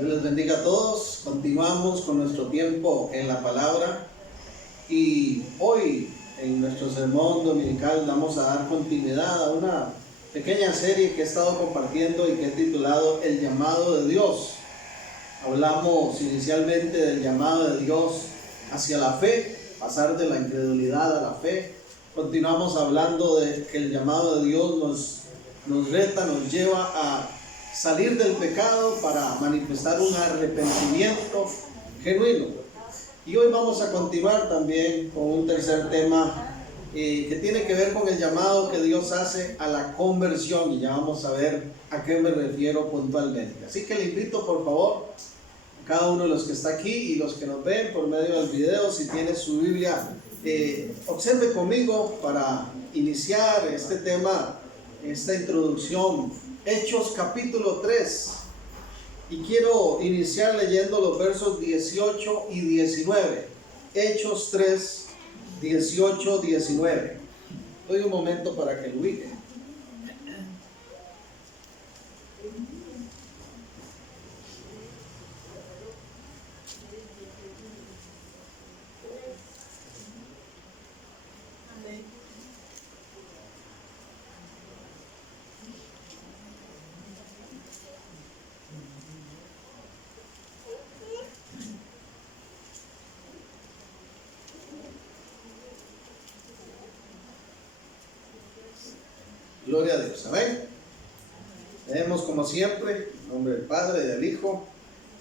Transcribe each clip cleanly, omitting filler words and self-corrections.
Dios les bendiga a todos. Continuamos con nuestro tiempo en la palabra y hoy en nuestro sermón dominical vamos a dar continuidad a una pequeña serie que he estado compartiendo y que he titulado El llamado de Dios. Hablamos inicialmente del llamado de Dios hacia la fe, pasar de la incredulidad a la fe. Continuamos hablando de que el llamado de Dios nos reta, nos lleva a salir del pecado para manifestar un arrepentimiento genuino. Y hoy vamos a continuar también con un tercer tema que tiene que ver con el llamado que Dios hace a la conversión, y ya vamos a ver a qué me refiero puntualmente. Así que le invito por favor a cada uno de los que está aquí y los que nos ven por medio del video, si tiene su Biblia, observe conmigo para iniciar este tema, esta introducción. Hechos capítulo 3, y quiero iniciar leyendo los versos 18 y 19. Hechos 3, 18, 19. Doy un momento para que lo ubiquen. Gloria a Dios, amén. Leemos como siempre, en nombre del Padre, del Hijo,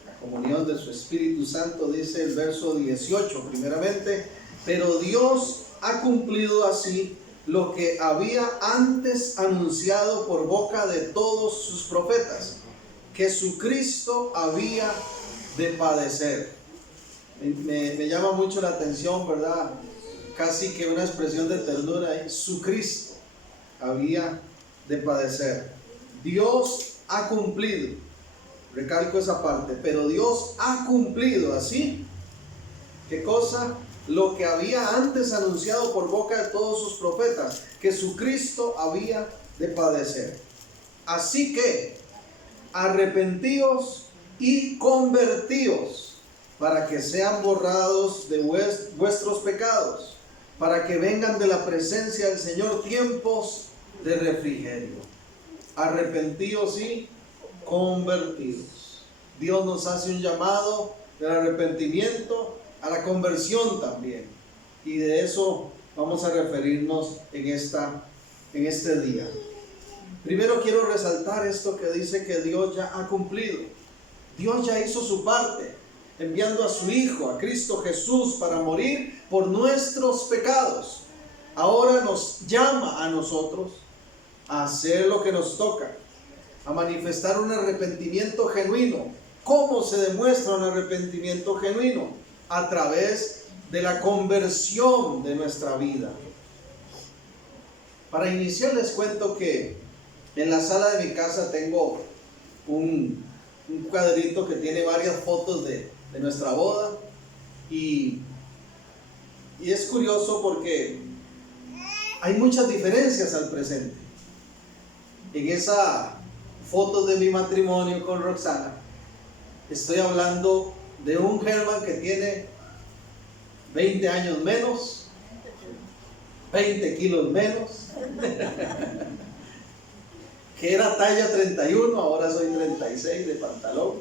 la comunión de su Espíritu Santo. Dice el verso 18, primeramente: pero Dios ha cumplido así lo que había antes anunciado por boca de todos sus profetas, que su Cristo había de padecer. Me llama mucho la atención, ¿verdad? Casi que una expresión de ternura ahí. Su Cristo había de padecer. Dios ha cumplido, recalco esa parte, pero Dios ha cumplido así, ¿qué cosa? Lo que había antes anunciado por boca de todos sus profetas, que su Cristo había de padecer. Así que arrepentíos y convertíos, para que sean borrados de vuestros pecados, para que vengan de la presencia del Señor tiempos de refrigerio. Arrepentíos y convertidos. Dios nos hace un llamado del arrepentimiento a la conversión también, y de eso vamos a referirnos en este día. Primero quiero resaltar esto que dice que Dios ya ha cumplido. Dios ya hizo su parte, enviando a su Hijo, a Cristo Jesús, para morir por nuestros pecados. Ahora nos llama a nosotros a hacer lo que nos toca, a manifestar un arrepentimiento genuino. ¿Cómo se demuestra un arrepentimiento genuino? A través de la conversión de nuestra vida. Para iniciar les cuento que en la sala de mi casa tengo un cuadrito que tiene varias fotos de nuestra boda, y es curioso porque hay muchas diferencias al presente. En esa foto de mi matrimonio con Roxana, estoy hablando de un Germán que tiene 20 años menos, 20 kilos menos, que era talla 31, ahora soy 36 de pantalón,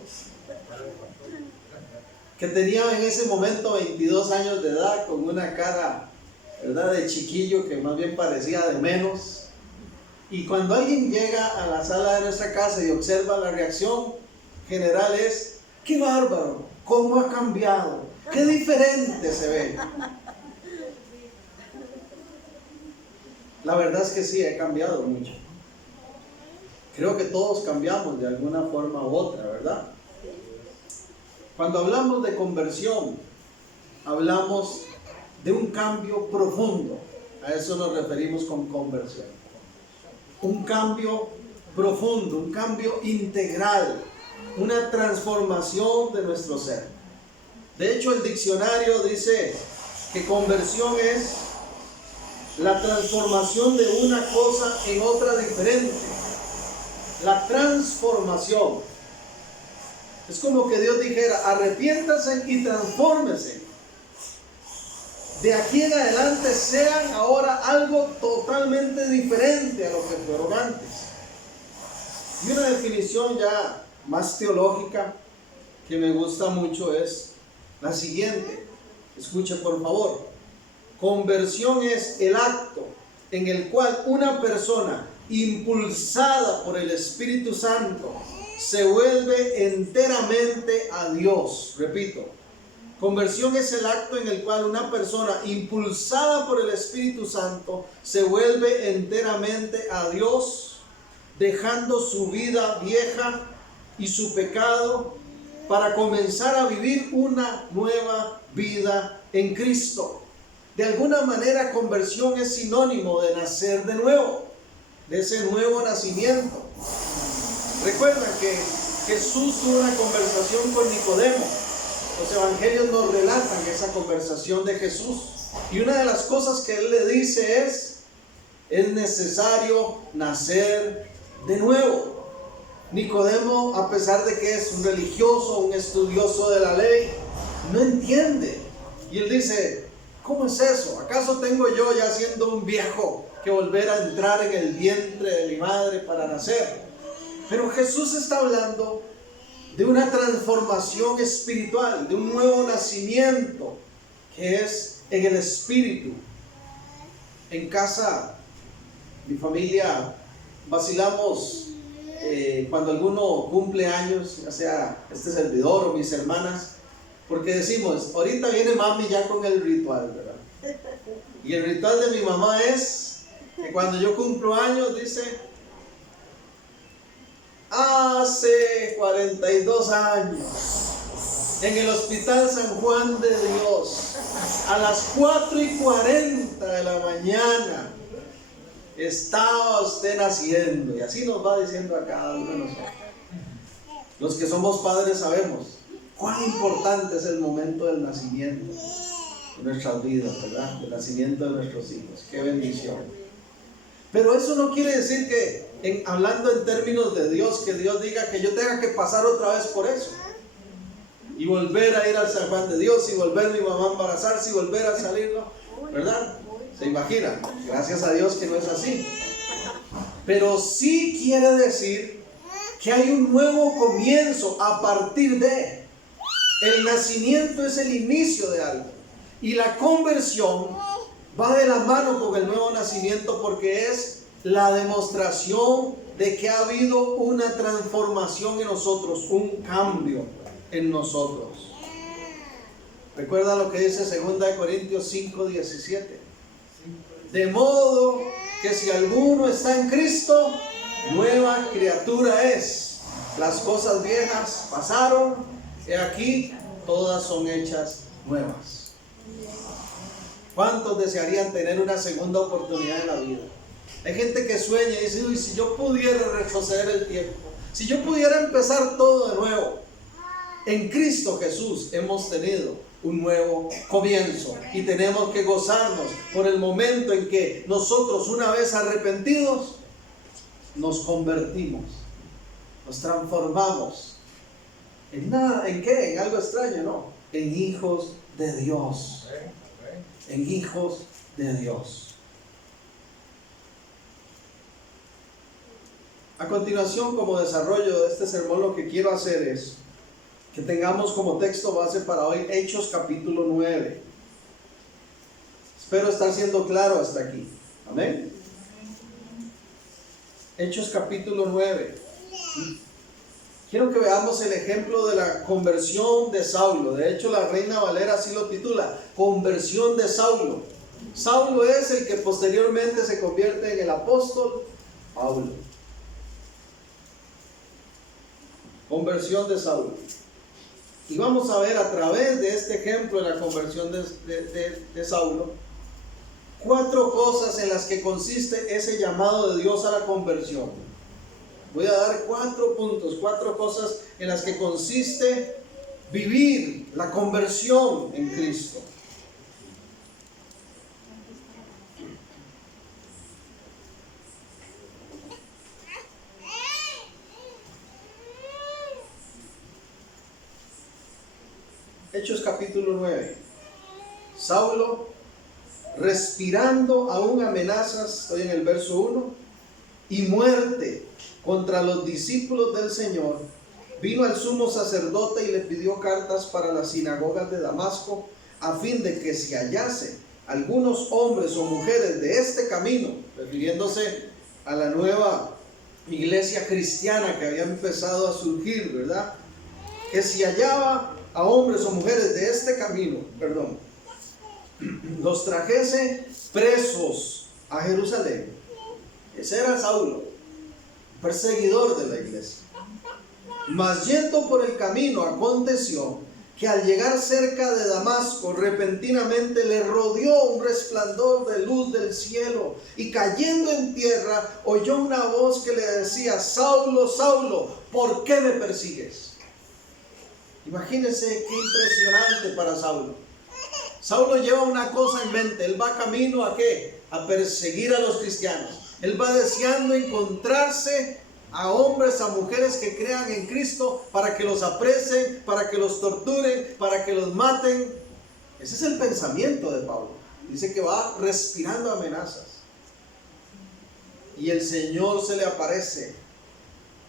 que tenía en ese momento 22 años de edad, con una cara, ¿verdad?, de chiquillo que más bien parecía de menos. Y cuando alguien llega a la sala de nuestra casa y observa, la reacción general es: ¡qué bárbaro! ¿Cómo ha cambiado? ¡Qué diferente se ve! La verdad es que sí, he cambiado mucho. Creo que todos cambiamos de alguna forma u otra, ¿verdad? Cuando hablamos de conversión, hablamos de un cambio profundo. A eso nos referimos con conversión. Un cambio profundo, un cambio integral, una transformación de nuestro ser. De hecho, el diccionario dice que conversión es la transformación de una cosa en otra diferente. La transformación Es como que Dios dijera, arrepiéntanse y transfórmense. De aquí en adelante sean ahora algo totalmente diferente a lo que fueron antes. Y una definición ya más teológica que me gusta mucho es la siguiente. Escuche por favor. Conversión es el acto en el cual una persona impulsada por el Espíritu Santo se vuelve enteramente a Dios. Repito, conversión es el acto en el cual una persona impulsada por el Espíritu Santo se vuelve enteramente a Dios, dejando su vida vieja y su pecado para comenzar a vivir una nueva vida en Cristo. De alguna manera, conversión es sinónimo de nacer de nuevo, de ese nuevo nacimiento. Recuerdan que Jesús tuvo una conversación con Nicodemo. Los evangelios nos relatan esa conversación de Jesús. Y una de las cosas que él le dice es necesario nacer de nuevo. Nicodemo, a pesar de que es un religioso, un estudioso de la ley, no entiende. Y él dice, ¿cómo es eso? ¿Acaso tengo yo, ya siendo un viejo, que volver a entrar en el vientre de mi madre para nacer? Pero Jesús está hablando de una transformación espiritual, de un nuevo nacimiento que es en el espíritu. En casa, mi familia, vacilamos cuando alguno cumple años, ya sea este servidor o mis hermanas, porque decimos, ahorita viene mami ya con el ritual, ¿verdad? Y el ritual de mi mamá es que cuando yo cumplo años, dice, hace 42 años, en el Hospital San Juan de Dios, a las 4:40 de la mañana, estaba usted naciendo. Y así nos va diciendo a cada uno de nosotros. Los que somos padres sabemos cuán importante es el momento del nacimiento de nuestras vidas, ¿verdad? Del nacimiento de nuestros hijos. ¡Qué bendición! Pero eso no quiere decir que, hablando en términos de Dios, que Dios diga que yo tenga que pasar otra vez por eso. Y volver a ir al San Juan de Dios, y volver mi mamá a embarazarse, y volver a salirlo, ¿verdad? ¿Se imaginan? Gracias a Dios que no es así. Pero sí quiere decir que hay un nuevo comienzo a partir de. El nacimiento es el inicio de algo. Y la conversión va de la mano con el nuevo nacimiento, porque es la demostración de que ha habido una transformación en nosotros, un cambio en nosotros. Recuerda lo que dice 2 Corintios 5:17. De modo que si alguno está en Cristo, nueva criatura es. Las cosas viejas pasaron, he aquí, todas son hechas nuevas. ¿Cuántos desearían tener una segunda oportunidad en la vida? Hay gente que sueña y dice, uy, si yo pudiera retroceder el tiempo, si yo pudiera empezar todo de nuevo. En Cristo Jesús hemos tenido un nuevo comienzo y tenemos que gozarnos por el momento en que nosotros, una vez arrepentidos, nos convertimos, nos transformamos. ¿En nada? ¿En qué? ¿En algo extraño? No. En hijos de Dios. En hijos de Dios. A continuación, como desarrollo de este sermón, lo que quiero hacer es que tengamos como texto base para hoy Hechos capítulo 9. Espero estar siendo claro hasta aquí. Amén. Hechos capítulo 9. Quiero que veamos el ejemplo de la conversión de Saulo. De hecho, la Reina Valera así lo titula, conversión de Saulo. Saulo es el que posteriormente se convierte en el apóstol Pablo. Conversión de Saulo. Y vamos a ver a través de este ejemplo de la conversión de Saulo, 4 cosas en las que consiste ese llamado de Dios a la conversión. Voy a dar 4 puntos, 4 cosas en las que consiste vivir la conversión en Cristo. Hechos capítulo 9. Saulo, respirando aún amenazas, estoy en el verso 1, y muerte contra los discípulos del Señor, vino al sumo sacerdote y le pidió cartas para las sinagogas de Damasco, a fin de que si hallase algunos hombres o mujeres de este camino, refiriéndose a la nueva iglesia cristiana que había empezado a surgir, ¿verdad? Que si hallaba a hombres o mujeres de este camino, los trajese presos a Jerusalén. Ese era Saulo, perseguidor de la iglesia. Mas yendo por el camino, aconteció que al llegar cerca de Damasco, repentinamente le rodeó un resplandor de luz del cielo, y cayendo en tierra, oyó una voz que le decía: Saulo, Saulo, ¿por qué me persigues? Imagínense qué impresionante para Saulo. Saulo lleva una cosa en mente. Él va camino ¿a qué? A perseguir a los cristianos. Él va deseando encontrarse a hombres, a mujeres que crean en Cristo, para que los apresen, para que los torturen, para que los maten. Ese es el pensamiento de Pablo. Dice que va respirando amenazas. Y el Señor se le aparece.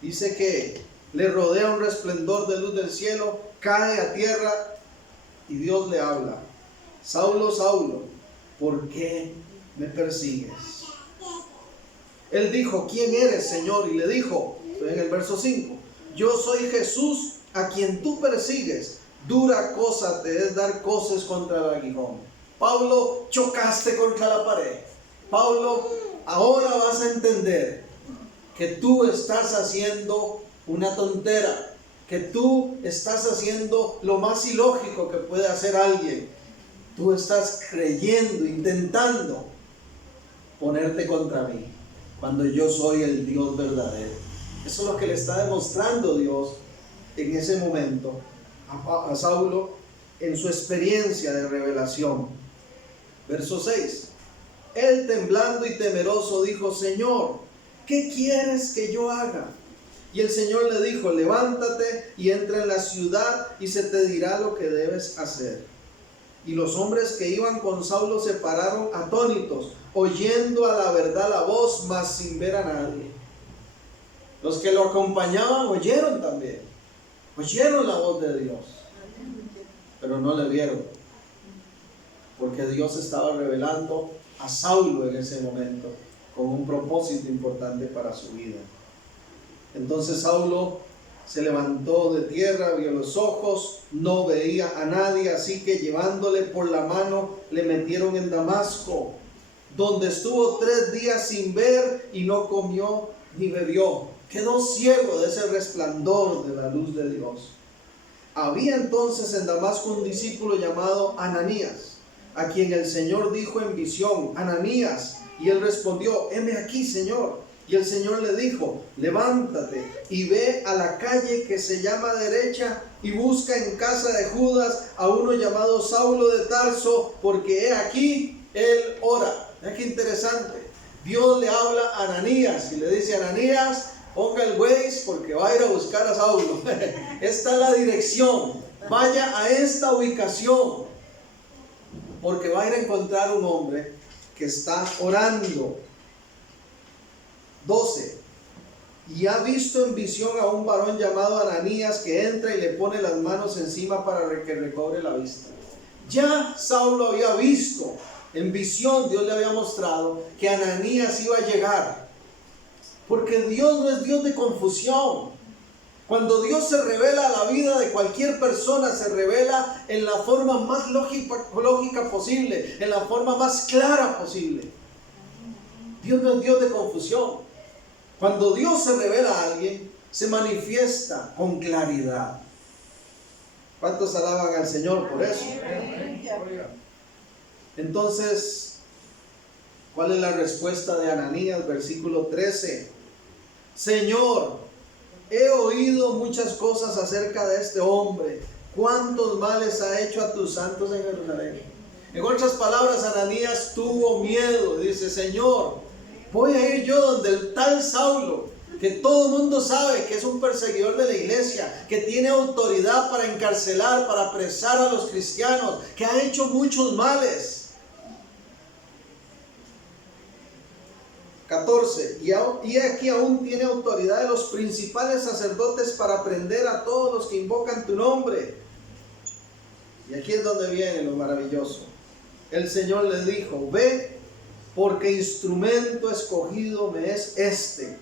Dice que le rodea un resplandor de luz del cielo, cae a tierra y Dios le habla: Saulo, Saulo, ¿por qué me persigues? Él dijo: ¿quién eres, Señor? Y le dijo, en el verso 5, yo soy Jesús a quien tú persigues. Dura cosa te es dar coces contra el aguijón. Pablo, chocaste contra la pared. Pablo, ahora vas a entender que tú estás haciendo una tontera, que tú estás haciendo lo más ilógico que puede hacer alguien. Tú estás creyendo, intentando ponerte contra mí, cuando yo soy el Dios verdadero. Eso es lo que le está demostrando Dios en ese momento a Saulo en su experiencia de revelación. Verso 6. Él, temblando y temeroso, dijo: Señor, ¿qué quieres que yo haga? Y el Señor le dijo: levántate y entra en la ciudad y se te dirá lo que debes hacer. Y los hombres que iban con Saulo se pararon atónitos, oyendo a la verdad la voz, mas sin ver a nadie. Los que lo acompañaban oyeron también, oyeron la voz de Dios, pero no le vieron, porque Dios estaba revelando a Saulo en ese momento con un propósito importante para su vida. Entonces Saulo se levantó de tierra, abrió los ojos, no veía a nadie, así que llevándole por la mano le metieron en Damasco, donde estuvo 3 días sin ver y no comió ni bebió. Quedó ciego de ese resplandor de la luz de Dios. Había entonces en Damasco un discípulo llamado Ananías, a quien el Señor dijo en visión: Ananías. Y él respondió: heme aquí, Señor. Y el Señor le dijo: levántate y ve a la calle que se llama Derecha y busca en casa de Judas a uno llamado Saulo de Tarso, porque he aquí, él ora. Mira qué interesante. Dios le habla a Ananías y le dice: Ananías, ponga el Waze porque va a ir a buscar a Saulo. Esta es la dirección. Vaya a esta ubicación, porque va a ir a encontrar un hombre que está orando. 12. Y ha visto en visión a un varón llamado Ananías que entra y le pone las manos encima para que recobre la vista. Ya Saulo había visto en visión, Dios le había mostrado que Ananías iba a llegar, porque Dios no es Dios de confusión. Cuando Dios se revela a la vida de cualquier persona, se revela en la forma más lógica posible, en la forma más clara posible. Dios no es Dios de confusión. Cuando Dios se revela a alguien, se manifiesta con claridad. ¿Cuántos alaban al Señor por eso? Entonces, ¿cuál es la respuesta de Ananías? Versículo 13. Señor, he oído muchas cosas acerca de este hombre. ¿Cuántos males ha hecho a tus santos en Jerusalén? En otras palabras, Ananías tuvo miedo. Dice: Señor, voy a ir yo donde el tal Saulo, que todo el mundo sabe que es un perseguidor de la iglesia, que tiene autoridad para encarcelar, para apresar a los cristianos, que ha hecho muchos males. 14. Y aquí aún tiene autoridad de los principales sacerdotes para prender a todos los que invocan tu nombre. Y aquí es donde viene lo maravilloso. El Señor le dijo: ve, porque instrumento escogido me es este,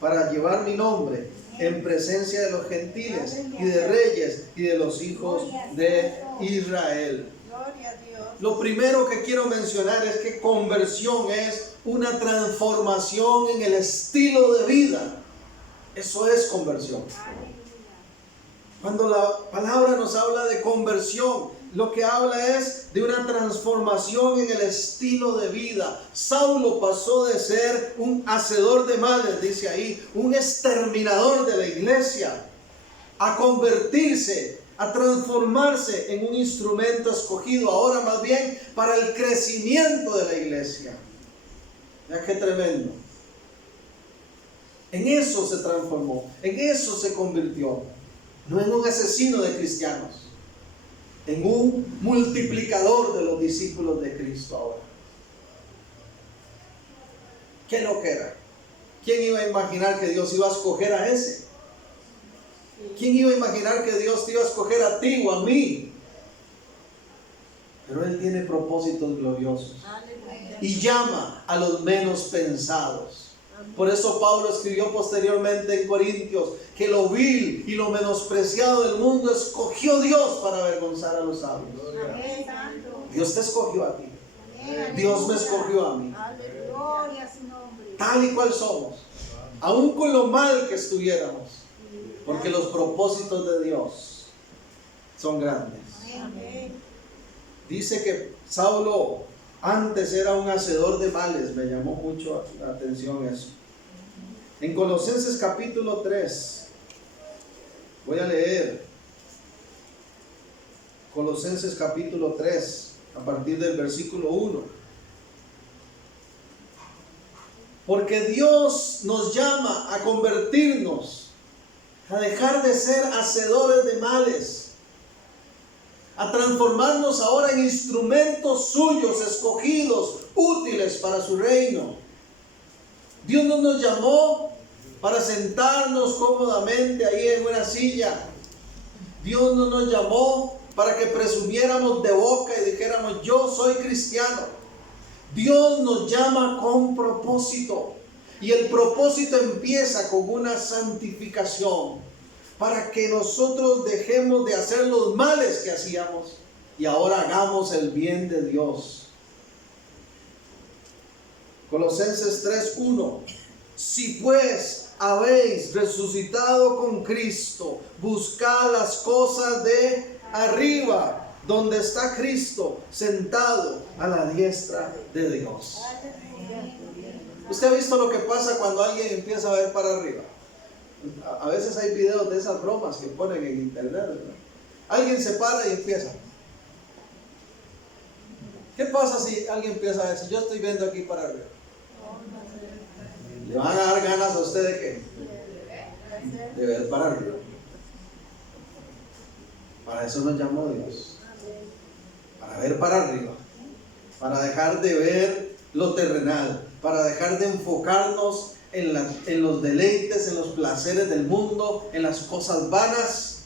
para llevar mi nombre en presencia de los gentiles y de reyes y de los hijos de Israel. Lo primero que quiero mencionar es que conversión es una transformación en el estilo de vida. Eso es conversión. Cuando la palabra nos habla de conversión, lo que habla es de una transformación en el estilo de vida. Saulo pasó de ser un hacedor de males, dice ahí, un exterminador de la iglesia, a convertirse, a transformarse en un instrumento escogido, ahora más bien para el crecimiento de la iglesia. Mira qué tremendo. En eso se transformó, en eso se convirtió. No en un asesino de cristianos, en un multiplicador de los discípulos de Cristo ahora. ¿Qué lo que era? ¿Quién iba a imaginar que Dios iba a escoger a ese? ¿Quién iba a imaginar que Dios te iba a escoger a ti o a mí? Pero Él tiene propósitos gloriosos y llama a los menos pensados. Por eso Pablo escribió posteriormente en Corintios que lo vil y lo menospreciado del mundo escogió Dios para avergonzar a los sabios. Dios te escogió a ti. Dios me escogió a mí. Tal y cual somos, aun con lo mal que estuviéramos, porque los propósitos de Dios son grandes. Dice que Saulo antes era un hacedor de males. Me llamó mucho la atención eso. En Colosenses capítulo 3, voy a leer Colosenses capítulo 3, a partir del versículo 1. Porque Dios nos llama a convertirnos, a dejar de ser hacedores de males, a transformarnos ahora en instrumentos suyos, escogidos, útiles para su reino. Dios no nos llamó para sentarnos cómodamente ahí en una silla. Dios no nos llamó para que presumiéramos de boca y dijéramos: yo soy cristiano. Dios nos llama con propósito, y el propósito empieza con una santificación, para que nosotros dejemos de hacer los males que hacíamos y ahora hagamos el bien de Dios. Colosenses 3:1. Si pues habéis resucitado con Cristo, buscad las cosas de arriba, donde está Cristo sentado a la diestra de Dios. ¿Usted ha visto lo que pasa cuando alguien empieza a ver para arriba? A veces hay videos de esas bromas que ponen en internet, ¿verdad? Alguien se para y empieza. ¿Qué pasa si alguien empieza a decir: yo estoy viendo aquí para arriba? ¿Le van a dar ganas a usted de qué? De ver para arriba. Para eso nos llamó Dios. Para ver para arriba. Para dejar de ver lo terrenal. Para dejar de enfocarnos en los deleites, en los placeres del mundo, en las cosas vanas.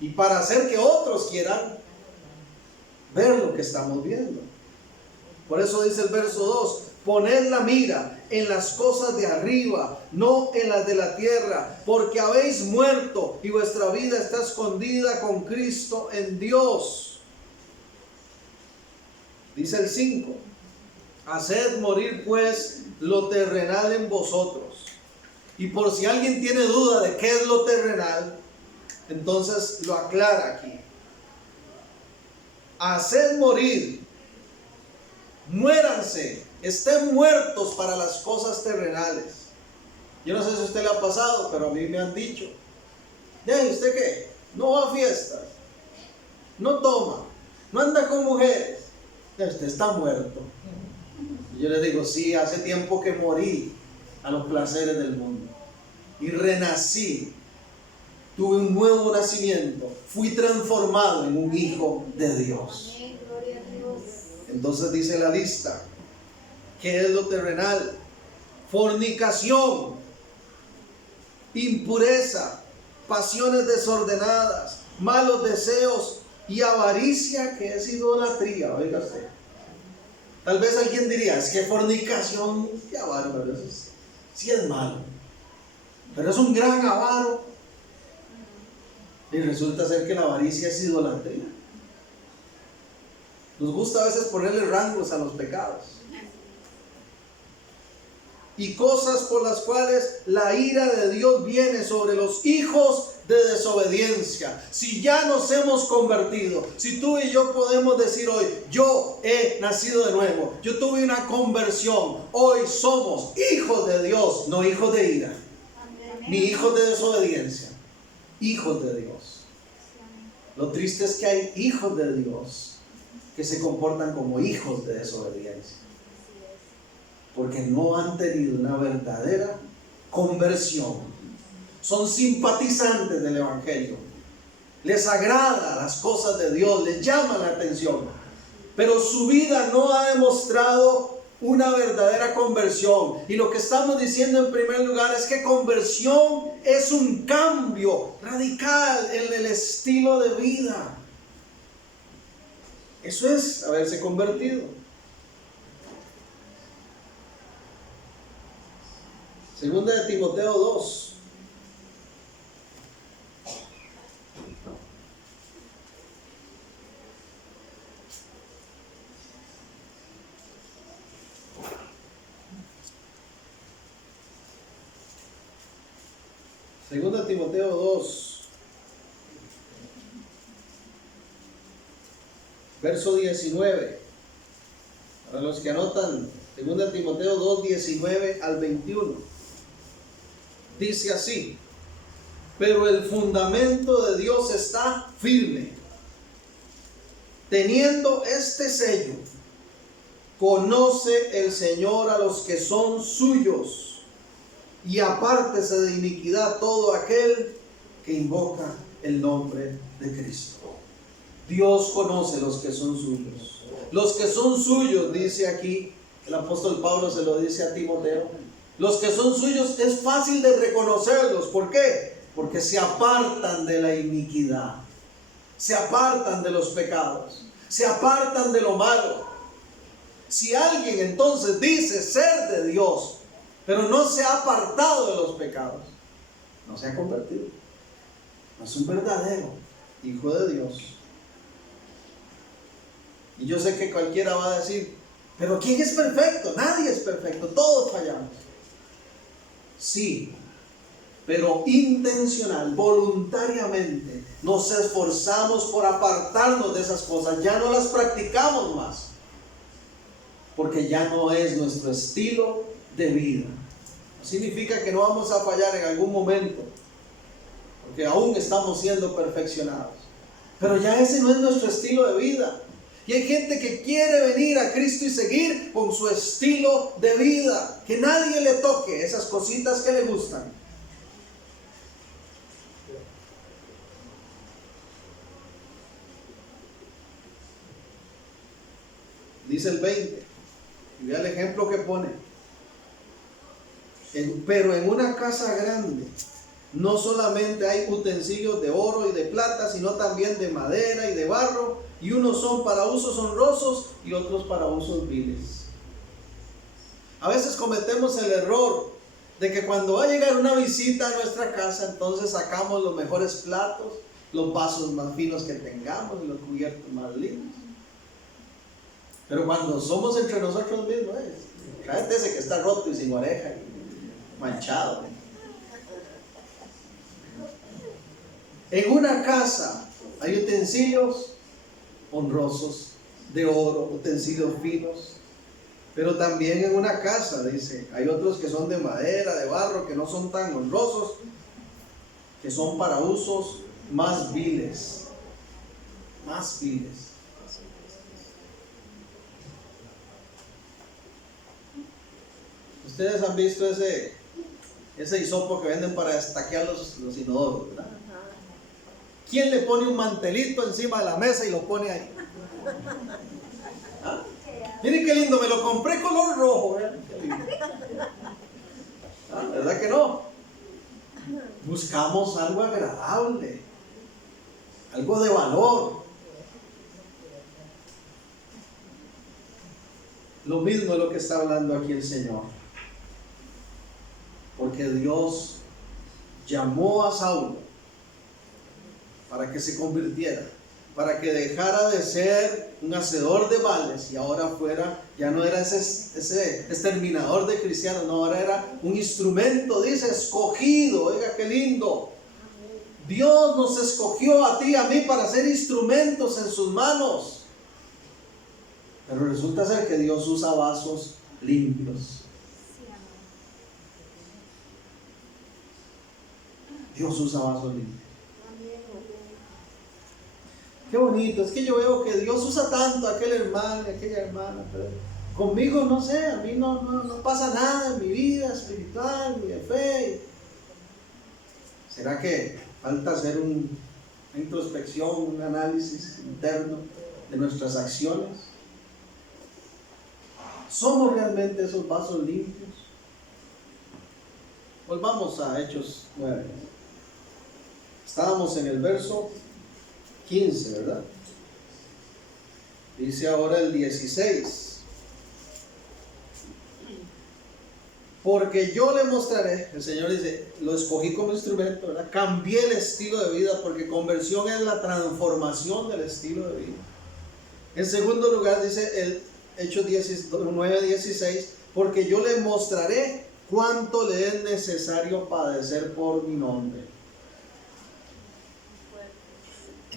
Y para hacer que otros quieran ver lo que estamos viendo. Por eso dice el verso 2: poned la mira en las cosas de arriba, no en las de la tierra, porque habéis muerto y vuestra vida está escondida con Cristo en Dios. Dice el 5: haced morir pues lo terrenal en vosotros. Y por si alguien tiene duda de qué es lo terrenal, entonces lo aclara aquí. Haced morir, muéranse, estén muertos para las cosas terrenales. Yo no sé si a usted le ha pasado, pero a mí me han dicho: ¿y usted qué? No va a fiestas, no toma, no anda con mujeres, usted está muerto. Y yo le digo: sí, hace tiempo que morí. a los placeres del mundo. Y renací. Tuve un nuevo nacimiento. Fui transformado en un hijo de Dios. Entonces dice la lista. ¿Qué es lo terrenal? Fornicación, impureza, pasiones desordenadas, malos deseos y avaricia, que es idolatría. Oiga usted. Tal vez alguien diría, es que fornicación, ya bárbaro, eso sí es malo. Pero es un gran avaro. Y resulta ser que la avaricia es idolatría. Nos gusta a veces ponerle rangos a los pecados. Y cosas por las cuales la ira de Dios viene sobre los hijos de desobediencia. Si ya nos hemos convertido, si tú y yo podemos decir hoy, yo he nacido de nuevo, yo tuve una conversión, hoy somos hijos de Dios, no hijos de ira, ni hijos de desobediencia, hijos de Dios. Lo triste es que hay hijos de Dios que se comportan como hijos de desobediencia, porque no han tenido una verdadera conversión. Son simpatizantes del Evangelio, les agrada las cosas de Dios, les llama la atención, pero su vida no ha demostrado una verdadera conversión. Y lo que estamos diciendo en primer lugar es que conversión es un cambio radical en el estilo de vida. Eso es haberse convertido. Segunda de Timoteo 2. Segunda de Timoteo 2, verso 19. Para los que anotan, segunda de Timoteo 2, 19 al 21. Dice así: pero el fundamento de Dios está firme, teniendo este sello: conoce el Señor a los que son suyos, y apártese de iniquidad todo aquel que invoca el nombre de Cristo. Dios conoce los que son suyos. Los que son suyos, dice aquí el apóstol Pablo, se lo dice a Timoteo. Los que son suyos es fácil de reconocerlos. ¿Por qué? Porque se apartan de la iniquidad, se apartan de los pecados, se apartan de lo malo. Si alguien entonces dice ser de Dios, pero no se ha apartado de los pecados, no se ha convertido, no es un verdadero hijo de Dios. Y yo sé que cualquiera va a decir, pero ¿quién es perfecto? Nadie es perfecto, todos fallamos. Sí, pero intencional, voluntariamente nos esforzamos por apartarnos de esas cosas, ya no las practicamos más, porque ya no es nuestro estilo de vida. No significa que no vamos a fallar en algún momento, porque aún estamos siendo perfeccionados, pero ya ese no es nuestro estilo de vida. Y hay gente que quiere venir a Cristo y seguir con su estilo de vida, que nadie le toque esas cositas que le gustan. Dice el 20, y vea el ejemplo que pone. Pero en una casa grande no solamente hay utensilios de oro y de plata, sino también de madera y de barro, y unos son para usos honrosos y otros para usos viles. A veces cometemos el error de que cuando va a llegar una visita a nuestra casa, entonces sacamos los mejores platos, los vasos más finos que tengamos y los cubiertos más lindos. Pero cuando somos entre nosotros mismos, tráete ese que está roto y sin oreja y manchado. En una casa hay utensilios honrosos de oro, utensilios finos, pero también en una casa, dice, hay otros que son de madera, de barro, que no son tan honrosos, que son para usos más viles, más viles. Usted Ustedes han visto ese hisopo que venden para estaquear los inodoros, ¿verdad? ¿Quién le pone un mantelito encima de la mesa y lo pone ahí? ¿Ah? Miren qué lindo, me lo compré color rojo, ¿verdad? Qué lindo. ¿Ah? ¿Verdad que no? Buscamos algo agradable, algo de valor. Lo mismo es lo que está hablando aquí el Señor. Porque Dios llamó a Saulo para que se convirtiera, para que dejara de ser un hacedor de males y ahora fuera, ya no era ese exterminador de cristianos, no, ahora era un instrumento, dice, escogido. Oiga, qué lindo. Dios nos escogió a ti y a mí para ser instrumentos en sus manos. Pero resulta ser que Dios usa vasos limpios. Dios usa vasos limpios. Qué bonito, es que yo veo que Dios usa tanto a aquel hermano y aquella hermana, pero conmigo no sé, a mí no pasa nada en mi vida espiritual, ni de fe. ¿Será que falta hacer una introspección, un análisis interno de nuestras acciones? ¿Somos realmente esos vasos limpios? Volvamos a Hechos 9. Estábamos en el verso 15, ¿verdad? Dice ahora el 16. Porque yo le mostraré, el Señor dice, lo escogí como instrumento, ¿verdad? Cambié el estilo de vida, porque conversión es la transformación del estilo de vida. En segundo lugar dice el Hechos 9:16, porque yo le mostraré cuánto le es necesario padecer por mi nombre.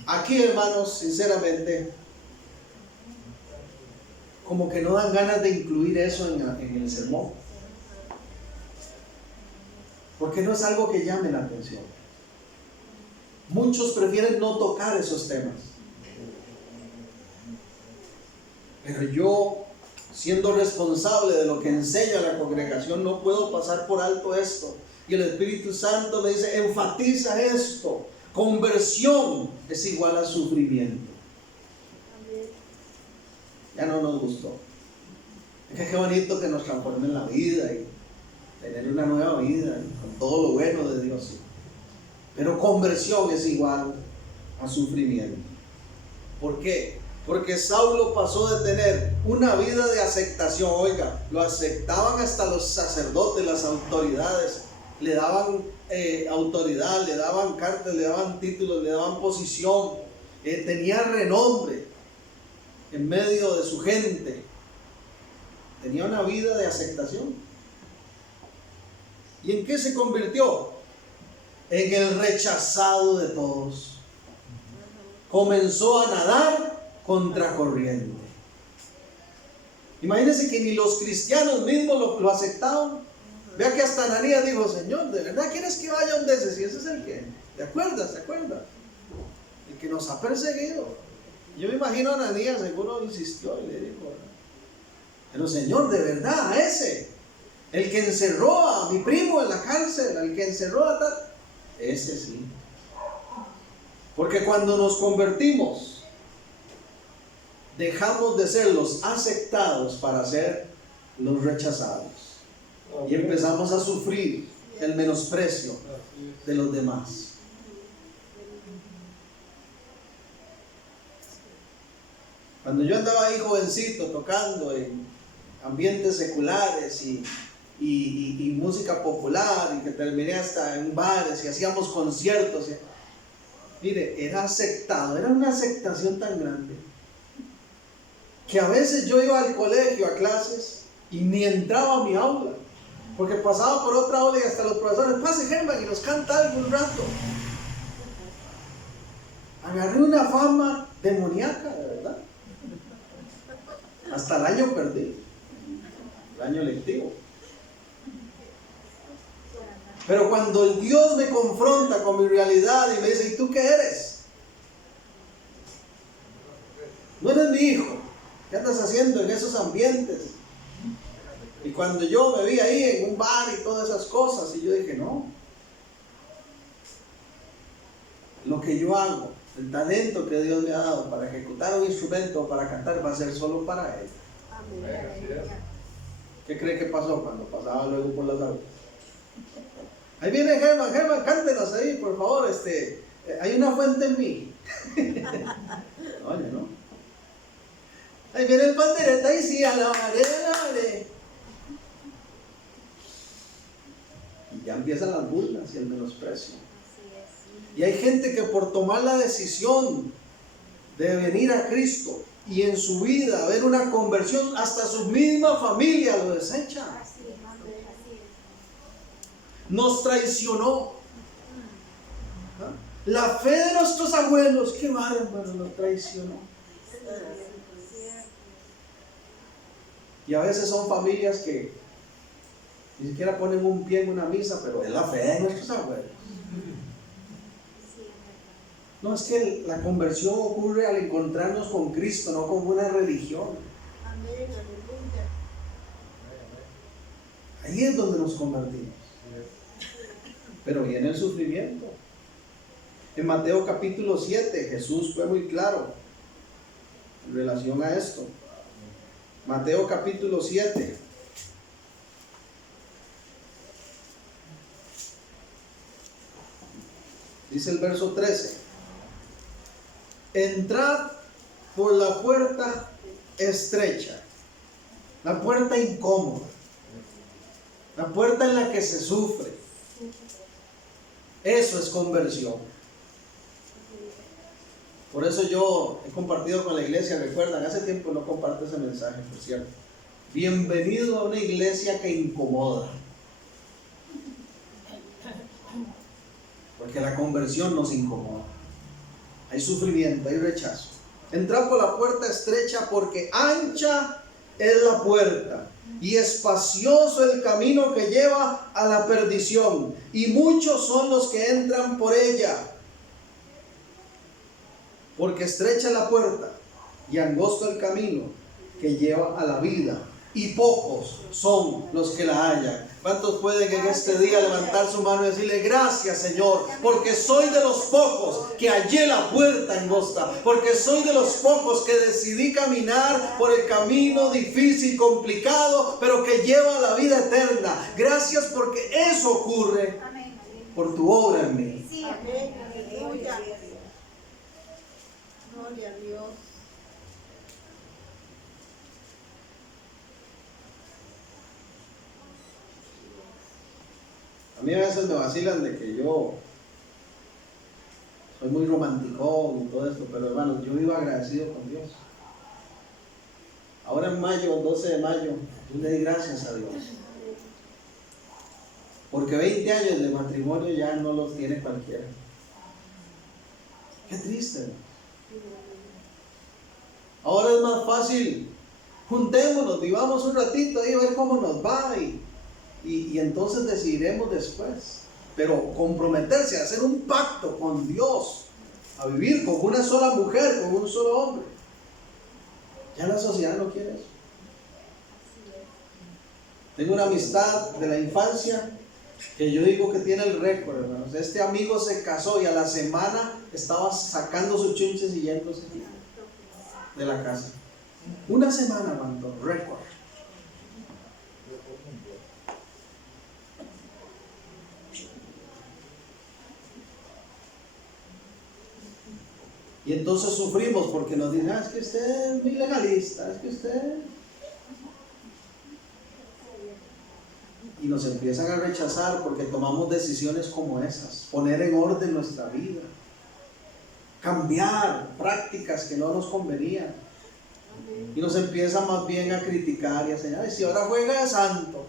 Aquí, hermanos, sinceramente, como que no dan ganas de incluir eso en el sermón, porque no es algo que llame la atención. Muchos prefieren no tocar esos temas. Pero yo, siendo responsable de lo que enseña la congregación, no puedo pasar por alto esto. Y el Espíritu Santo me dice, enfatiza esto. Conversión es igual a sufrimiento. Ya no nos gustó. Es que qué bonito que nos transformen la vida y tener una nueva vida con todo lo bueno de Dios. Pero conversión es igual a sufrimiento. ¿Por qué? Porque Saulo pasó de tener una vida de aceptación. Oiga, lo aceptaban hasta los sacerdotes, las autoridades. Le daban autoridad, le daban cartas, le daban títulos, le daban posición. Tenía renombre en medio de su gente. Tenía una vida de aceptación. ¿Y en qué se convirtió? En el rechazado de todos. Comenzó a nadar contracorriente. Imagínense que ni los cristianos mismos lo aceptaban. Vea que hasta Ananías dijo, Señor, ¿de verdad quieres que vaya donde ese? Si ese es el que, ¿te acuerdas? El que nos ha perseguido. Yo me imagino a Ananías, seguro insistió y le dijo, pero Señor, de verdad, a ese, el que encerró a mi primo en la cárcel, el que encerró a tal, ese sí. Porque cuando nos convertimos, dejamos de ser los aceptados para ser los rechazados. Y empezamos a sufrir el menosprecio de los demás. Cuando yo andaba ahí jovencito tocando en ambientes seculares y música popular, y que terminé hasta en bares y hacíamos conciertos, mire, era aceptado, era una aceptación tan grande que a veces yo iba al colegio a clases y ni entraba a mi aula, porque pasaba por otra aula y hasta los profesores, pase Germán y nos canta algo un rato. Agarré una fama demoníaca, de verdad. Hasta el año perdí, el año lectivo. Pero cuando el Dios me confronta con mi realidad y me dice, ¿y tú qué eres? No eres mi hijo. ¿Qué andas haciendo en esos ambientes? Y cuando yo me vi ahí en un bar y todas esas cosas, y yo dije, no, lo que yo hago, el talento que Dios me ha dado para ejecutar un instrumento, para cantar, va a ser solo para Él. ¿Qué cree que pasó cuando pasaba luego por las aulas? Ahí viene Germán, cántenos ahí, por favor, hay una fuente en mí. Oye, ¿no? Ahí viene el pandereta y sí, alabaré. Y ya empiezan las burlas y el menosprecio. Y hay gente que por tomar la decisión de venir a Cristo y en su vida ver una conversión, hasta su misma familia lo desecha. Nos traicionó. La fe de nuestros abuelos, qué bárbaro, nos traicionó. Y a veces son familias que ni siquiera ponen un pie en una misa, pero es la fe de nuestros abuelos. No, es que la conversión ocurre al encontrarnos con Cristo, no con una religión. Ahí es donde nos convertimos. Pero viene el sufrimiento. En Mateo capítulo 7, Jesús fue muy claro en relación a esto. Mateo capítulo 7. Dice el verso 13. Entrad por la puerta estrecha, la puerta incómoda, la puerta en la que se sufre. Eso es conversión. Por eso yo he compartido con la iglesia, recuerdan, hace tiempo no comparto ese mensaje, por cierto. Bienvenido a una iglesia que incomoda. Porque la conversión nos incomoda. Hay sufrimiento, hay rechazo. Entrad por la puerta estrecha, porque ancha es la puerta y espacioso el camino que lleva a la perdición, y muchos son los que entran por ella. Porque estrecha la puerta y angosto el camino que lleva a la vida, y pocos son los que la hallan. ¿Cuántos pueden en este día levantar su mano y decirle: gracias, Señor, porque soy de los pocos que hallé la puerta angosta, porque soy de los pocos que decidí caminar por el camino difícil, complicado, pero que lleva a la vida eterna? Gracias, porque eso ocurre por tu obra en mí. Sí, amén. Aleluya. Gloria a Dios. A mí a veces me vacilan de que yo soy muy romanticón y todo esto, pero hermanos, yo vivo agradecido con Dios. Ahora en mayo, 12 de mayo, yo le di gracias a Dios. Porque 20 años de matrimonio ya no los tiene cualquiera. Qué triste, ¿no? Ahora es más fácil, juntémonos, vivamos un ratito ahí a ver cómo nos va y entonces decidiremos después. Pero comprometerse a hacer un pacto con Dios, a vivir con una sola mujer, con un solo hombre, ya la sociedad no quiere eso. Tengo una amistad de la infancia que yo digo que tiene el récord, hermanos. Este amigo se casó y a la semana estaba sacando sus chunches y yéndose de la casa. Una semana aguantó, récord. Y entonces sufrimos porque nos dicen: es que usted es muy legalista, es que usted... Y nos empiezan a rechazar porque tomamos decisiones como esas. Poner en orden nuestra vida. Cambiar prácticas que no nos convenían. Y nos empiezan más bien a criticar y a señalar: si ahora juega de santo.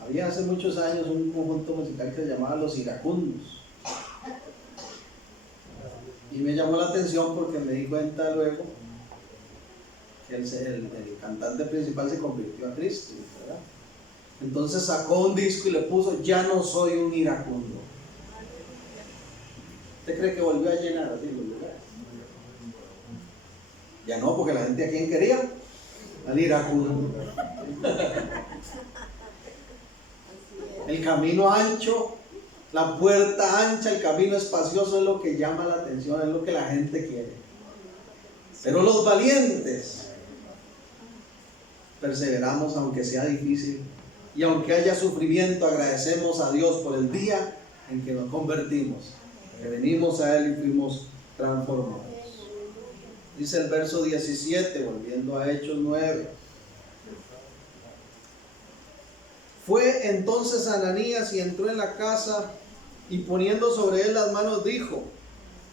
Había hace muchos años un conjunto musical que se llamaba Los Iracundos. Y me llamó la atención porque me di cuenta luego que el cantante principal se convirtió a Cristo, ¿verdad? Entonces sacó un disco y le puso: ya no soy un iracundo, ¿Usted cree que volvió a llenar así los lugares? Ya no, porque la gente a quién quería, al iracundo. El camino ancho, la puerta ancha, el camino espacioso es lo que llama la atención, es lo que la gente quiere. Pero los valientes perseveramos aunque sea difícil, y aunque haya sufrimiento, agradecemos a Dios por el día en que nos convertimos, que venimos a Él y fuimos transformados. Dice el verso 17, volviendo a Hechos 9. Fue entonces Ananías y entró en la casa, y poniendo sobre él las manos dijo: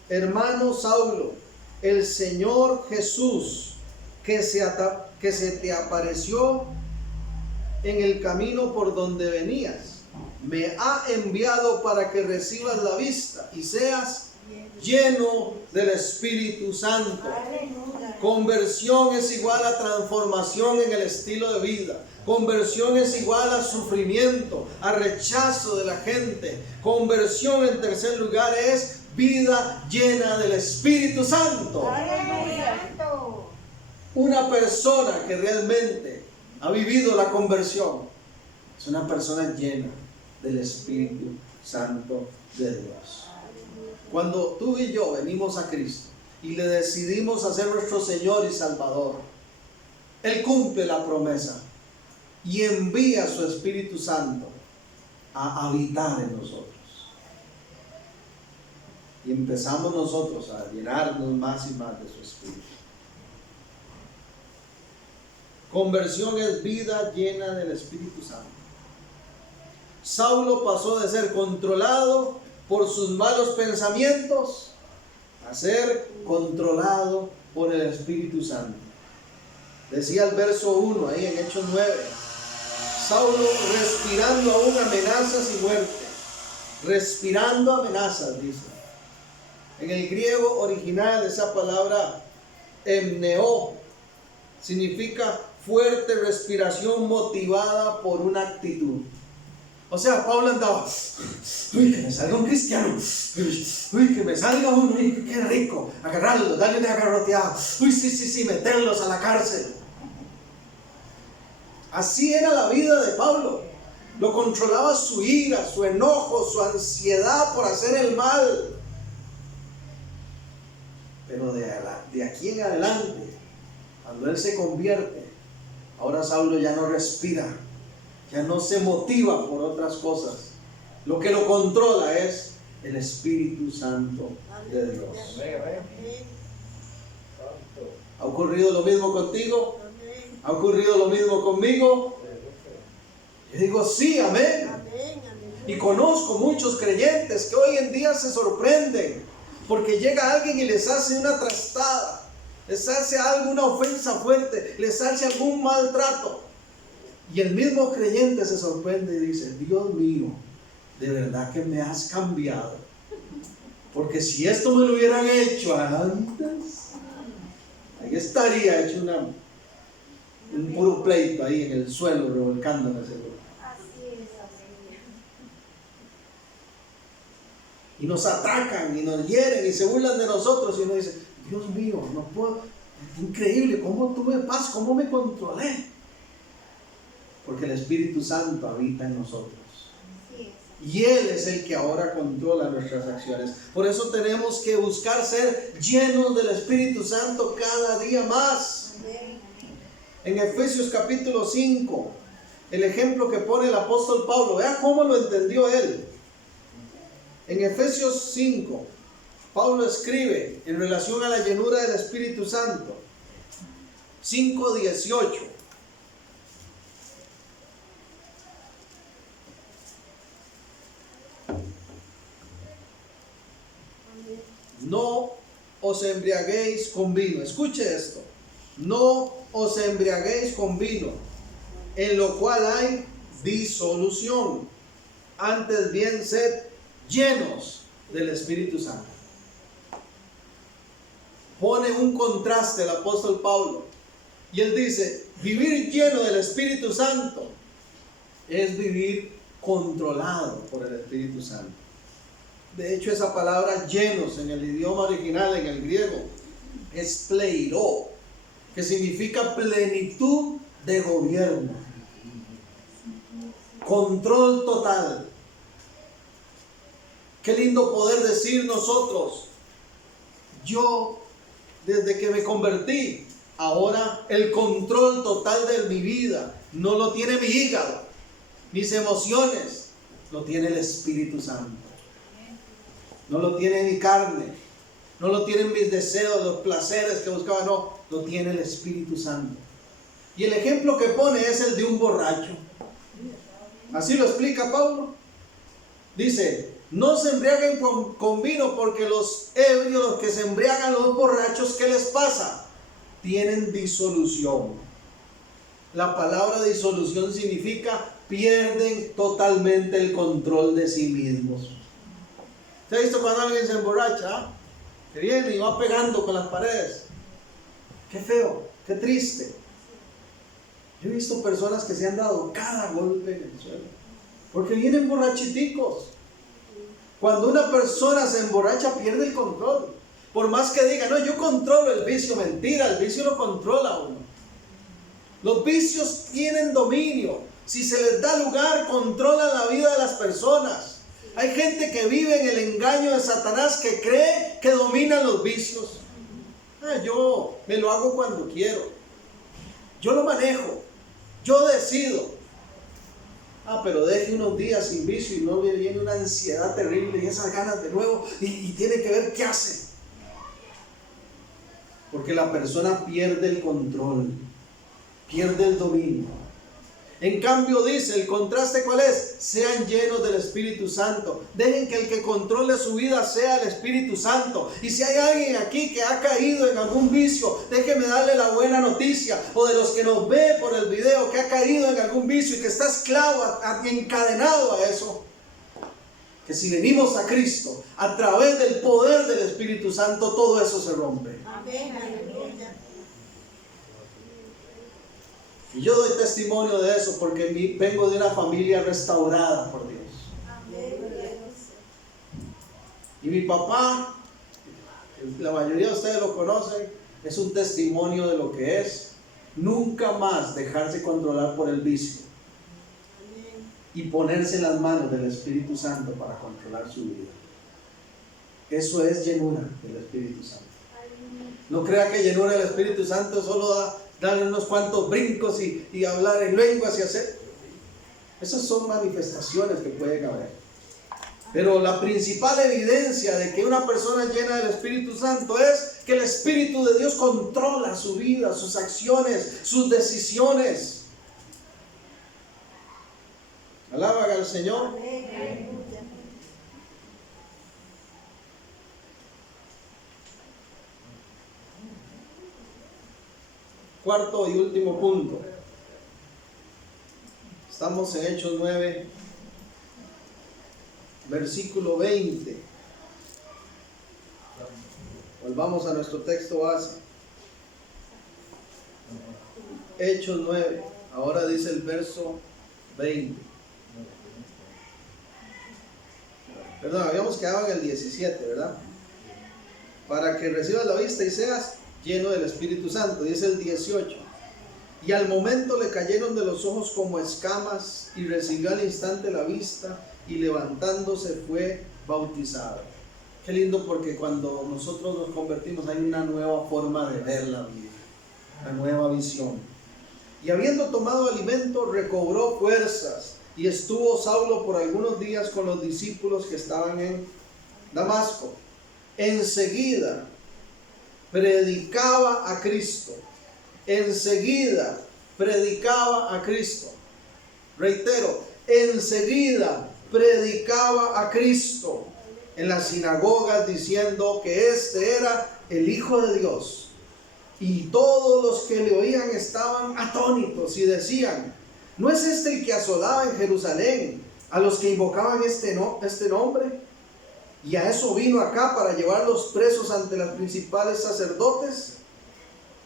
hermano Saulo, el Señor Jesús que se te apareció en el camino por donde venías, me ha enviado para que recibas la vista y seas lleno del Espíritu Santo. Conversión es igual a transformación en el estilo de vida. Conversión es igual a sufrimiento, a rechazo de la gente. Conversión, en tercer lugar, es vida llena del Espíritu Santo. Una persona que realmente ha vivido la conversión es una persona llena del Espíritu Santo de Dios. Cuando tú y yo venimos a Cristo y le decidimos hacer nuestro Señor y Salvador, Él cumple la promesa y envía a su Espíritu Santo a habitar en nosotros. Y empezamos nosotros a llenarnos más y más de su Espíritu. Conversión es vida llena del Espíritu Santo. Saulo pasó de ser controlado por sus malos pensamientos a ser controlado por el Espíritu Santo. Decía el verso 1 ahí en Hechos 9. Saulo respirando aún amenazas y muerte. Respirando amenazas, dice. En el griego original esa palabra emneo significa fuerte respiración motivada por una actitud. O sea, Pablo andaba, uy, que me salga un cristiano, uy, que me salga uno, uy, qué rico, agarrarlos, darle una garroteada, uy, sí, meterlos a la cárcel. Así era la vida de Pablo. Lo controlaba su ira, su enojo, su ansiedad por hacer el mal. Pero de aquí en adelante, cuando él se convierte, ahora Saulo ya no respira, ya no se motiva por otras cosas. Lo que lo controla es el Espíritu Santo de Dios. ¿Ha ocurrido lo mismo contigo? ¿Ha ocurrido lo mismo conmigo? Yo digo sí, amén. Y conozco muchos creyentes que hoy en día se sorprenden porque llega alguien y les hace una trastada, les hace alguna ofensa fuerte, les hace algún maltrato. Y el mismo creyente se sorprende y dice: Dios mío, de verdad que me has cambiado. Porque si esto me lo hubieran hecho antes, ahí estaría hecho un puro pleito ahí en el suelo, revolcándome seguro. Y nos atacan y nos hieren y se burlan de nosotros, y uno dice: Dios mío, no puedo, es increíble cómo tuve paz, cómo me controlé. Porque el Espíritu Santo habita en nosotros. Y Él es el que ahora controla nuestras acciones. Por eso tenemos que buscar ser llenos del Espíritu Santo cada día más. En Efesios capítulo 5, el ejemplo que pone el apóstol Pablo, vea cómo lo entendió él. En Efesios 5, Pablo escribe en relación a la llenura del Espíritu Santo. 5:18. No os embriaguéis con vino. Escuche esto. No os embriaguéis con vino, en lo cual hay disolución. Antes bien, sed llenos del Espíritu Santo. Pone un contraste el apóstol Pablo. Y él dice: vivir lleno del Espíritu Santo es vivir controlado por el Espíritu Santo. De hecho, esa palabra llenos en el idioma original, en el griego, es pleiro, que significa plenitud de gobierno, control total. Qué lindo poder decir nosotros, yo desde que me convertí, ahora el control total de mi vida no lo tiene mi hígado, mis emociones, lo tiene el Espíritu Santo. No lo tiene mi carne, no lo tienen mis deseos, los placeres que buscaba, no, lo tiene el Espíritu Santo. Y el ejemplo que pone es el de un borracho. Así lo explica Pablo. Dice, no se embriaguen con vino, porque los ebrios, los que se embriagan, los borrachos, ¿qué les pasa? Tienen disolución. La palabra disolución significa pierden totalmente el control de sí mismos. ¿Se ha visto cuando alguien se emborracha? Que viene y va pegando con las paredes. Qué feo, qué triste. Yo he visto personas que se han dado cada golpe en el suelo, porque vienen borrachiticos. Cuando una persona se emborracha, pierde el control. Por más que diga, no, yo controlo el vicio, mentira, el vicio lo controla uno. Los vicios tienen dominio. Si se les da lugar, controlan la vida de las personas. Hay gente que vive en el engaño de Satanás, que cree que dominan los vicios. Yo me lo hago cuando quiero. Yo lo manejo. Yo decido. Pero deje unos días sin vicio y no le viene una ansiedad terrible y esas ganas de nuevo y tiene que ver qué hace. Porque la persona pierde el control, pierde el dominio. En cambio dice, el contraste ¿cuál es? Sean llenos del Espíritu Santo. Dejen que el que controle su vida sea el Espíritu Santo. Y si hay alguien aquí que ha caído en algún vicio, déjeme darle la buena noticia. O de los que nos ve por el video, que ha caído en algún vicio y que está esclavo, encadenado a eso. Que si venimos a Cristo, a través del poder del Espíritu Santo, todo eso se rompe. Amén, aleluya. Y yo doy testimonio de eso porque vengo de una familia restaurada por Dios. Y mi papá, la mayoría de ustedes lo conocen, es un testimonio de lo que es nunca más dejarse controlar por el vicio y ponerse en las manos del Espíritu Santo para controlar su vida. Eso es llenura del Espíritu Santo. No crea que llenura del Espíritu Santo solo darle unos cuantos brincos y hablar en lenguas y hacer. Esas son manifestaciones que pueden haber. Pero la principal evidencia de que una persona es llena del Espíritu Santo es que el Espíritu de Dios controla su vida, sus acciones, sus decisiones. Alaban al Señor. Cuarto y último punto. Estamos en Hechos 9, versículo 20. Volvamos a nuestro texto base. Hechos 9. Ahora dice el verso 20. Perdón, habíamos quedado en el 17, ¿verdad? Para que recibas la vista y seas lleno del Espíritu Santo. Dice el 18. Y al momento le cayeron de los ojos como escamas, y recibió al instante la vista, y levantándose fue bautizado. Qué lindo, porque cuando nosotros nos convertimos hay una nueva forma de ver la vida, una nueva visión. Y habiendo tomado alimento, recobró fuerzas, y estuvo Saulo por algunos días con los discípulos que estaban en Damasco. Enseguida predicaba a Cristo. Enseguida predicaba a Cristo. Reitero, enseguida predicaba a Cristo en las sinagogas, diciendo que este era el Hijo de Dios. Y todos los que le oían estaban atónitos y decían: ¿no es este el que asolaba en Jerusalén a los que invocaban este nombre? Y a eso vino acá, para llevarlos presos ante los principales sacerdotes.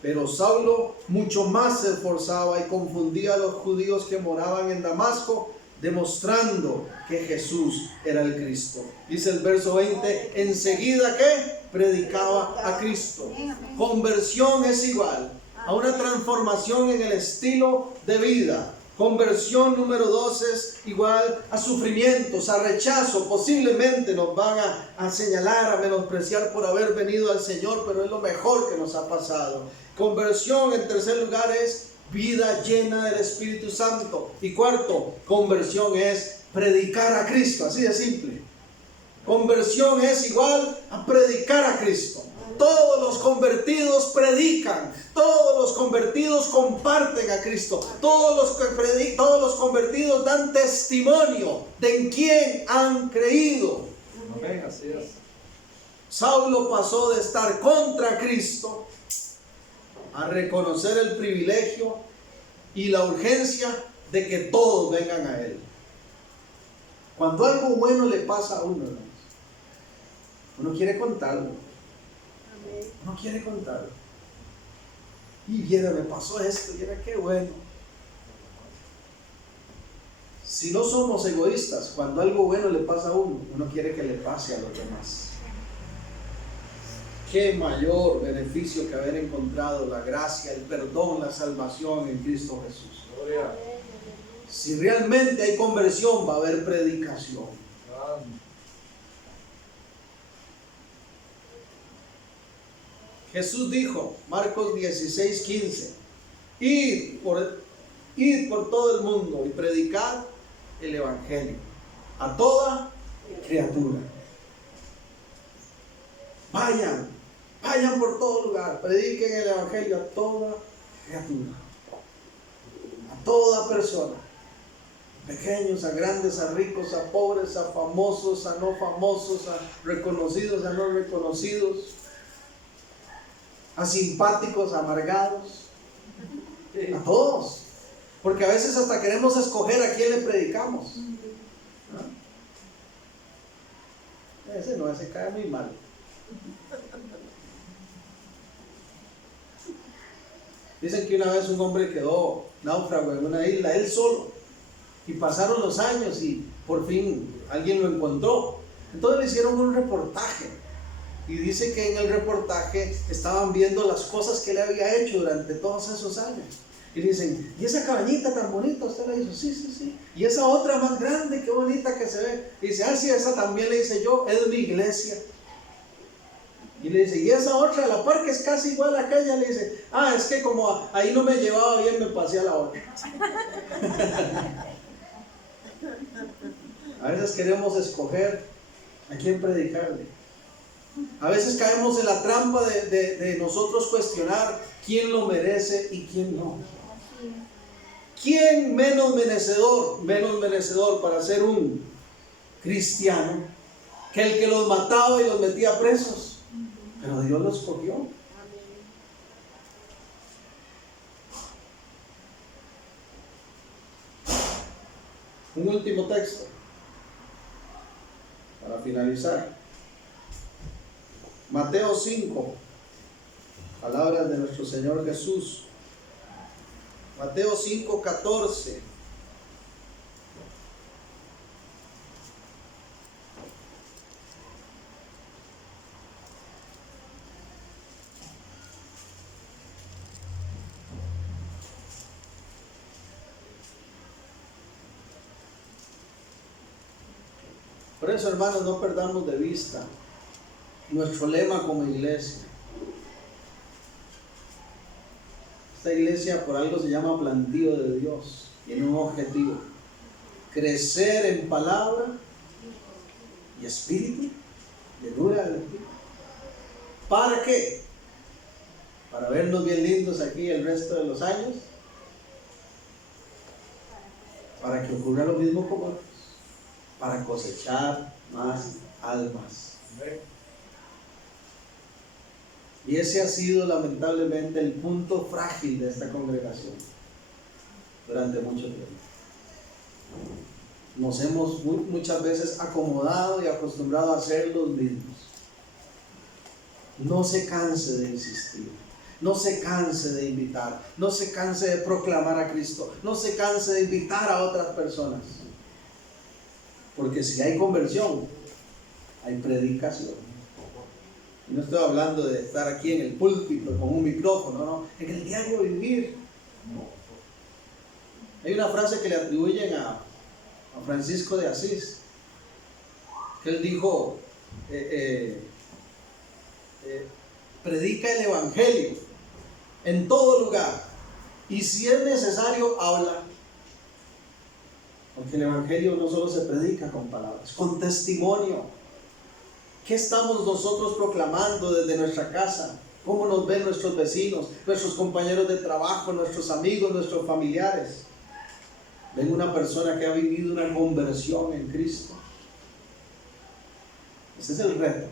Pero Saulo mucho más se esforzaba y confundía a los judíos que moraban en Damasco, demostrando que Jesús era el Cristo. Dice el verso 20, enseguida que predicaba a Cristo. Conversión es igual a una transformación en el estilo de vida. Conversión número 2 es igual a sufrimientos, a rechazo. Posiblemente nos van a señalar, a menospreciar por haber venido al Señor, pero es lo mejor que nos ha pasado. Conversión, en tercer lugar, es vida llena del Espíritu Santo. Y cuarto, conversión es predicar a Cristo, así de simple. Conversión es igual a predicar a Cristo. Todos los convertidos predican, todos los convertidos comparten a Cristo, todos los convertidos dan testimonio de en quién han creído. Amén, así es. Saulo pasó de estar contra Cristo a reconocer el privilegio y la urgencia de que todos vengan a Él. Cuando algo bueno le pasa a uno, hermanos, uno quiere contarlo. No quiere contarlo. Y viera, me pasó esto, y era qué bueno. Si no somos egoístas, cuando algo bueno le pasa a uno, uno quiere que le pase a los demás. Qué mayor beneficio que haber encontrado la gracia, el perdón, la salvación en Cristo Jesús. Gloria. Si realmente hay conversión, va a haber predicación. Jesús dijo, Marcos 16:15, id por todo el mundo y predicad el Evangelio a toda criatura. Vayan por todo lugar, prediquen el Evangelio a toda criatura, a toda persona, pequeños a grandes, a ricos, a pobres, a famosos, a no famosos, a reconocidos, a no reconocidos, a simpáticos, a amargados, a todos. Porque a veces hasta queremos escoger a quién le predicamos. Ese cae muy mal. Dicen que una vez un hombre quedó náufrago en una isla, él solo. Y pasaron los años y por fin alguien lo encontró. Entonces le hicieron un reportaje. Y dice que en el reportaje estaban viendo las cosas que le había hecho durante todos esos años. Y dicen, ¿y esa cabañita tan bonita usted la hizo? Sí. Y esa otra más grande, qué bonita que se ve. Y dice, sí, esa también le hice yo, es mi iglesia. Y le dice, y esa otra, a la par que es casi igual a aquella, le dice, es que como ahí no me llevaba bien, me pasé a la otra. A veces queremos escoger a quién predicarle. A veces caemos en la trampa de nosotros cuestionar quién lo merece y quién no. ¿Quién menos merecedor para ser un cristiano que el que los mataba y los metía presos? Pero Dios los escogió. Un último texto para finalizar. Mateo 5, palabras de nuestro Señor Jesús. Mateo 5:14. Por eso, hermanos, no perdamos de vista nuestro lema como iglesia. Esta iglesia por algo se llama plantío de Dios. Tiene un objetivo: crecer en palabra y espíritu, llenura del espíritu. ¿Para qué? Para vernos bien lindos aquí el resto de los años, para que ocurra lo mismo como otros, para cosechar más almas. Y ese ha sido lamentablemente el punto frágil de esta congregación durante mucho tiempo. Nos hemos muchas veces acomodado y acostumbrado a ser los mismos. No se canse de insistir, no se canse de invitar, no se canse de proclamar a Cristo, no se canse de invitar a otras personas. Porque si hay conversión, hay predicación. Y no estoy hablando de estar aquí en el púlpito con un micrófono, no, en el diario vivir. Hay una frase que le atribuyen a Francisco de Asís, que él dijo, predica el evangelio en todo lugar, y si es necesario, habla. Porque el evangelio no solo se predica con palabras, con testimonio. ¿Qué estamos nosotros proclamando desde nuestra casa? ¿Cómo nos ven nuestros vecinos, nuestros compañeros de trabajo, nuestros amigos, nuestros familiares? ¿Ven una persona que ha vivido una conversión en Cristo? Ese es el reto.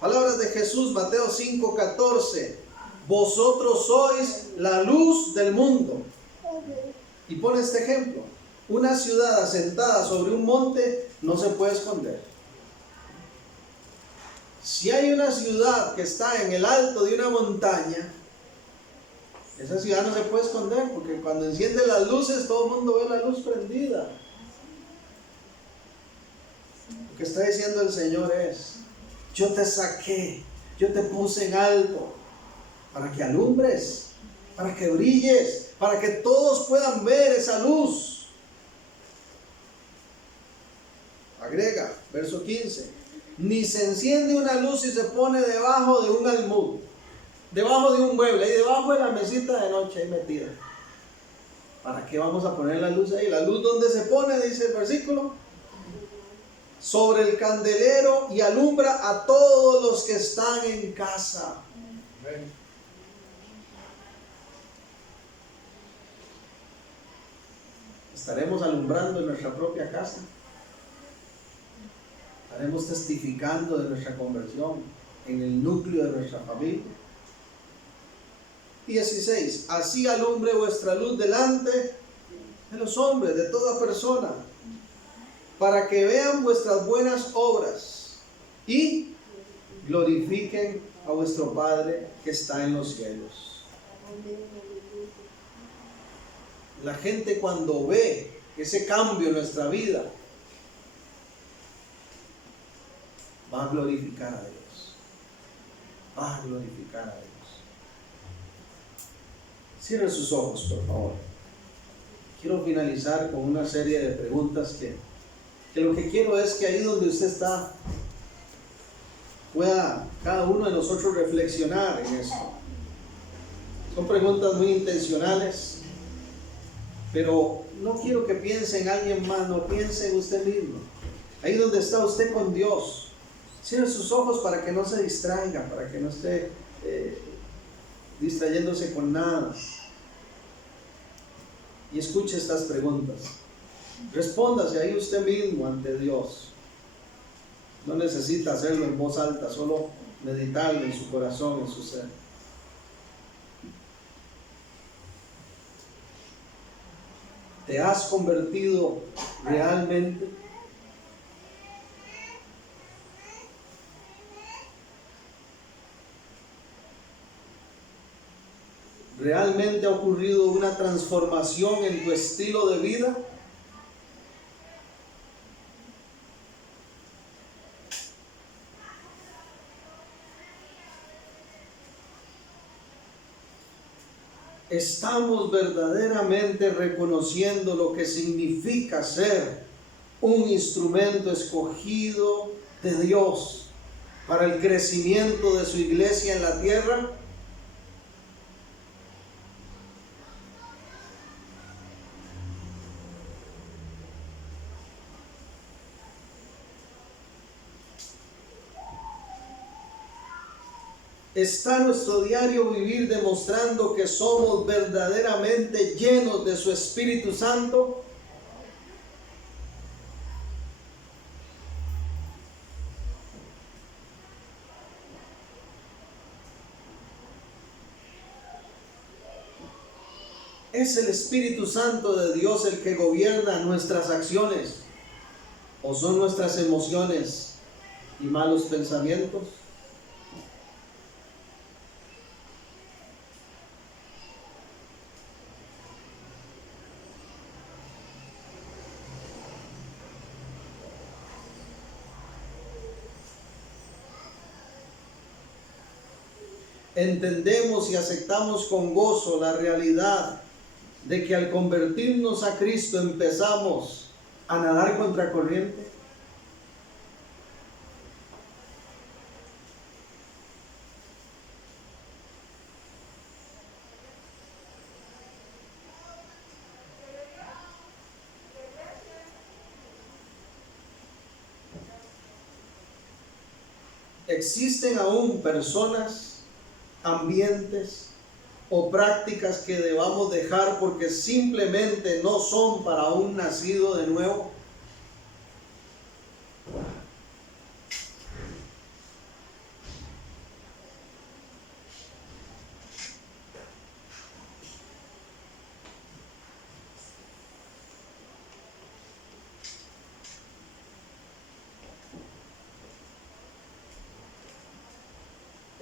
Palabras de Jesús, Mateo 5:14. Vosotros sois la luz del mundo. Y pone este ejemplo. Una ciudad asentada sobre un monte no se puede esconder. Si hay una ciudad que está en el alto de una montaña, esa ciudad no se puede esconder, porque cuando enciende las luces, todo el mundo ve la luz prendida. Lo que está diciendo el Señor es: yo te saqué, yo te puse en alto, para que alumbres, para que brilles, para que todos puedan ver esa luz. Agrega, verso 15. Ni se enciende una luz y se pone debajo de un almud, debajo de un mueble, y debajo de la mesita de noche ahí metida. ¿Para qué vamos a poner la luz ahí? La luz, ¿dónde se pone? Dice el versículo. Sobre el candelero, y alumbra a todos los que están en casa. ¿Estaremos alumbrando en nuestra propia casa? ¿Estaremos testificando de nuestra conversión en el núcleo de nuestra familia? 16. Así alumbre vuestra luz delante de los hombres, de toda persona, para que vean vuestras buenas obras y glorifiquen a vuestro Padre que está en los cielos. La gente, cuando ve ese cambio en nuestra vida, va a glorificar a Dios. Va a glorificar a Dios. Cierren sus ojos, por favor. Quiero finalizar con una serie de preguntas que lo que quiero es que ahí donde usted está, pueda cada uno de nosotros reflexionar en esto. Son preguntas muy intencionales, pero no quiero que piense en alguien más, no piense en usted mismo. Ahí donde está usted con Dios, cierre sus ojos para que no se distraiga, para que no esté distrayéndose con nada. Y escuche estas preguntas. Respóndase ahí usted mismo ante Dios. No necesita hacerlo en voz alta, solo meditarlo en su corazón, en su ser. ¿Te has convertido realmente? ¿Realmente ha ocurrido una transformación en tu estilo de vida? ¿Estamos verdaderamente reconociendo lo que significa ser un instrumento escogido de Dios para el crecimiento de su iglesia en la tierra? ¿Está nuestro diario vivir demostrando que somos verdaderamente llenos de su Espíritu Santo? ¿Es el Espíritu Santo de Dios el que gobierna nuestras acciones? ¿O son nuestras emociones y malos pensamientos? entendemos y aceptamos con gozo la realidad de que al convertirnos a Cristo empezamos a nadar contra corriente? ¿Existen aún personas, ambientes o prácticas que debamos dejar porque simplemente no son para un nacido de nuevo?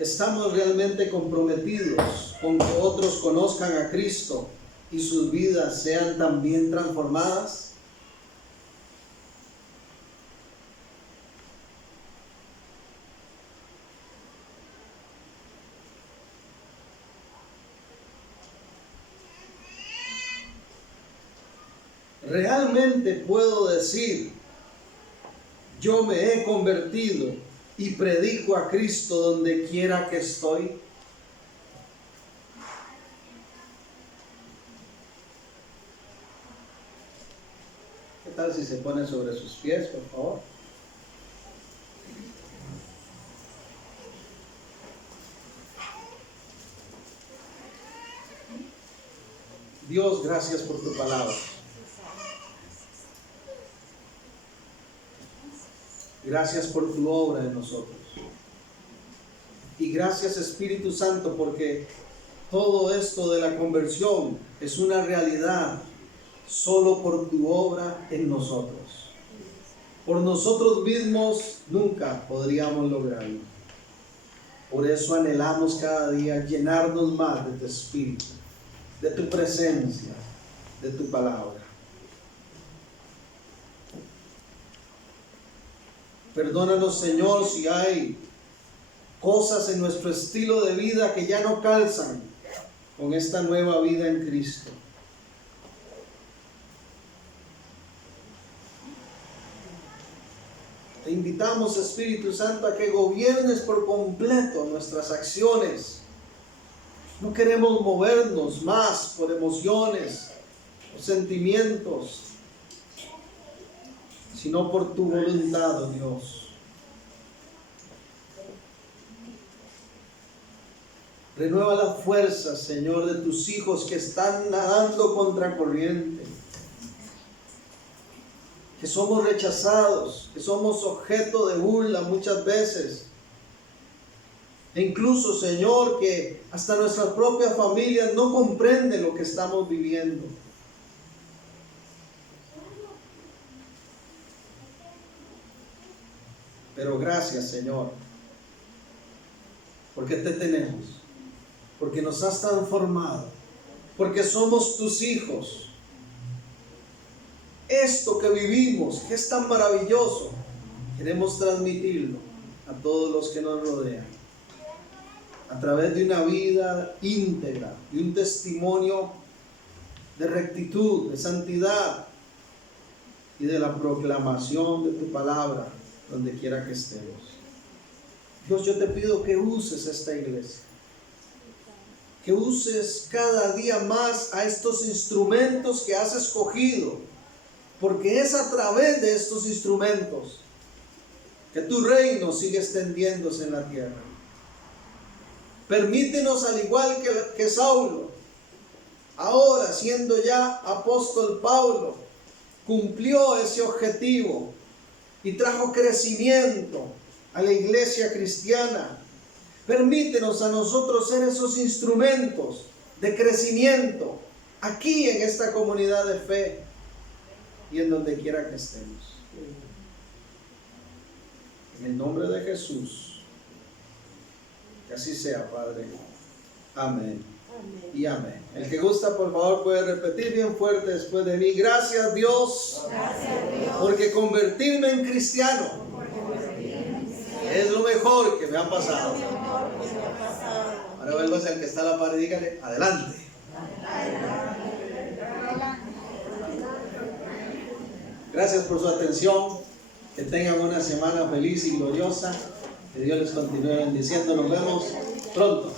¿Estamos realmente comprometidos con que otros conozcan a Cristo y sus vidas sean también transformadas? ¿Realmente puedo decir, yo me he convertido y predico a Cristo donde quiera que estoy? ¿Qué tal si se pone sobre sus pies, por favor? Dios, gracias por tu palabra. Gracias por tu obra en nosotros. Y gracias, Espíritu Santo, porque todo esto de la conversión es una realidad solo por tu obra en nosotros. Por nosotros mismos nunca podríamos lograrlo. Por eso anhelamos cada día llenarnos más de tu Espíritu, de tu presencia, de tu palabra. Perdónanos, Señor, si hay cosas en nuestro estilo de vida que ya no calzan con esta nueva vida en Cristo. Te invitamos, Espíritu Santo, a que gobiernes por completo nuestras acciones. No queremos movernos más por emociones o sentimientos, sino por tu voluntad, oh Dios. Renueva las fuerzas, Señor, de tus hijos que están nadando contra corriente, que somos rechazados, que somos objeto de burla muchas veces. E incluso, Señor, que hasta nuestras propias familias no comprenden lo que estamos viviendo. Pero gracias, Señor, porque te tenemos, porque nos has transformado, porque somos tus hijos. Esto que vivimos, que es tan maravilloso, queremos transmitirlo a todos los que nos rodean, a través de una vida íntegra, de un testimonio de rectitud, de santidad y de la proclamación de tu palabra donde quiera que estemos. Dios, yo te pido que uses esta iglesia, que uses cada día más a estos instrumentos que has escogido, porque es a través de estos instrumentos que tu reino sigue extendiéndose en la tierra. Permítenos, al igual que Saulo, ahora siendo ya apóstol Pablo, cumplió ese objetivo y trajo crecimiento a la iglesia cristiana. Permítenos a nosotros ser esos instrumentos de crecimiento aquí en esta comunidad de fe y en donde quiera que estemos. En el nombre de Jesús, que así sea, Padre. Amén. Amén. Y amén. El que gusta, por favor, puede repetir bien fuerte después de mí. Gracias, Dios, porque convertirme en cristiano es lo mejor que me ha pasado. Ahora vuelvo hacia el que está a la par y dígale, adelante. Gracias por su atención. Que tengan una semana feliz y gloriosa. Que Dios les continúe bendiciendo. Nos vemos pronto.